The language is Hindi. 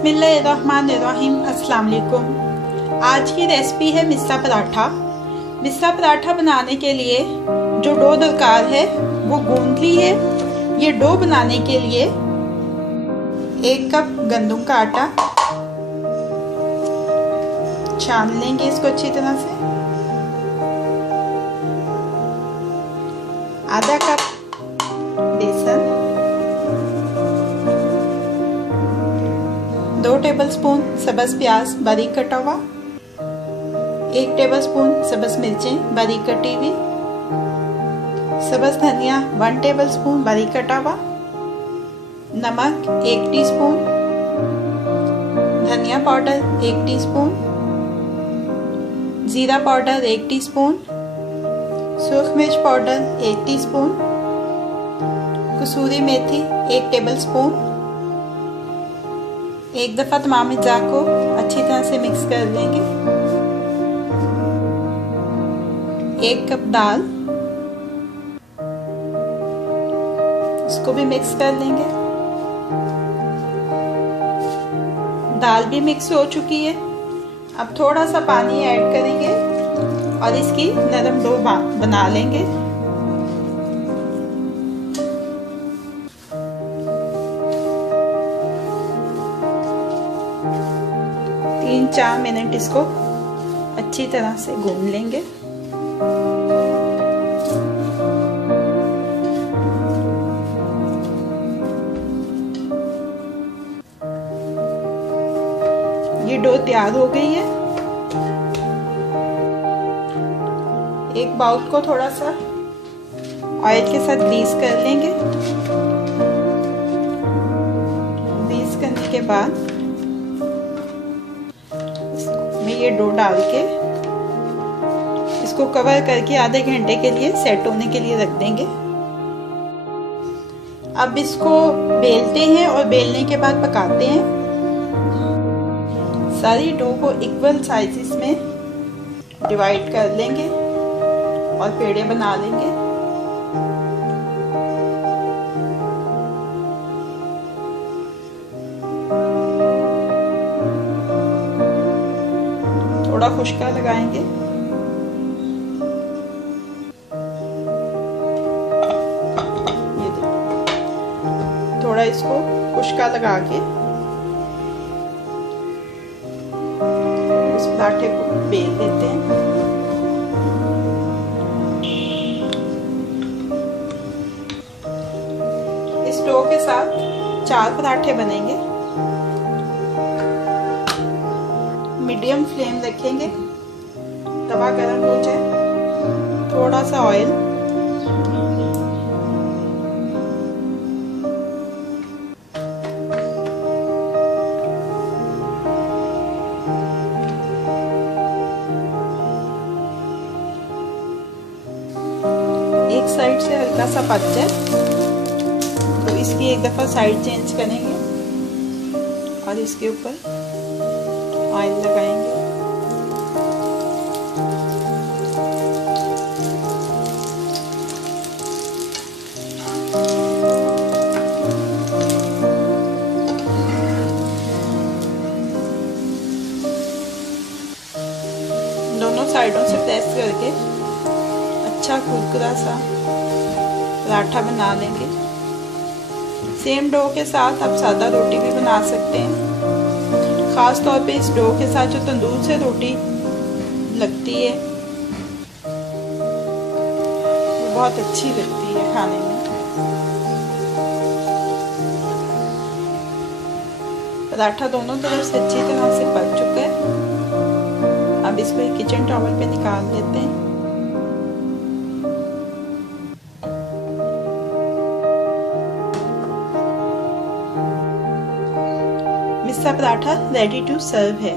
बिस्मिल्लाहिर्रहमानिर्रहीम। अस्सलाम वालेकुम। आज की रेसिपी है मिस्सा पराठा। मिस्सा पराठा बनाने के लिए जो डो दरकार है वो गूंदली है। ये डो बनाने के लिए 1 कप गंदम का आटा छान लेंगे इसको अच्छी तरह से। आधा कप बेसन, 2 टेबलस्पून सब्ज़ प्याज बारीक कटा हुआ, 1 टेबलस्पून सब्ज़ मिर्चें बारीक कटी हुई, सब्ज़ धनिया 1 टेबलस्पून बारीक कटा हुआ, नमक 1 टीस्पून, धनिया पाउडर 1 टीस्पून, जीरा पाउडर 1 टीस्पून, सूरख मिर्च पाउडर 1 टीस्पून, कसूरी मेथी 1 टेबलस्पून। एक दफ़ा तमाम अज्जा को अच्छी तरह से मिक्स कर लेंगे। 1 कप दाल, इसको भी मिक्स कर लेंगे। दाल भी मिक्स हो चुकी है। अब थोड़ा सा पानी ऐड करेंगे और इसकी नरम डो बना लेंगे। तीन 4 मिनट इसको अच्छी तरह से गूंद लेंगे। ये डो तैयार हो गई है। एक बाउल को थोड़ा सा ऑयल के साथ ग्रीस कर लेंगे। ग्रीस करने के बाद ये डो डाल के इसको कवर करके आधे घंटे के लिए सेट होने के लिए रख देंगे। अब इसको बेलते हैं और बेलने के बाद पकाते हैं। सारी डो को इक्वल साइजेस में डिवाइड कर लेंगे और पेड़े बना लेंगे। थोड़ा खुशका लगाएंगे। ये देखिए, थोड़ा इसको खुशका लगा के इस पराठे को बेल देते हैं। इस डो के साथ 4 पराठे बनेंगे। मीडियम फ्लेम रखेंगे, तवा गर्म हो जाए, थोड़ा सा ऑयल, एक साइड से हल्का सा पक जाए तो इसकी एक दफ़ा साइड चेंज करेंगे और इसके ऊपर ऑयल लगाएंगे। दोनों साइडों से प्रेस करके अच्छा कुरकुरा सा पराठा बना लेंगे। सेम डो के साथ आप सादा रोटी भी बना सकते हैं। ख़ास तौर पे इस डो के साथ जो तंदूर से रोटी लगती है वो बहुत अच्छी लगती है खाने में। पराठा दोनों तरफ से अच्छी तरह से पक चुका है। अब इसको एक किचन टॉवल पे निकाल लेते हैं। मिस्सा पराठा रेडी टू सर्व है।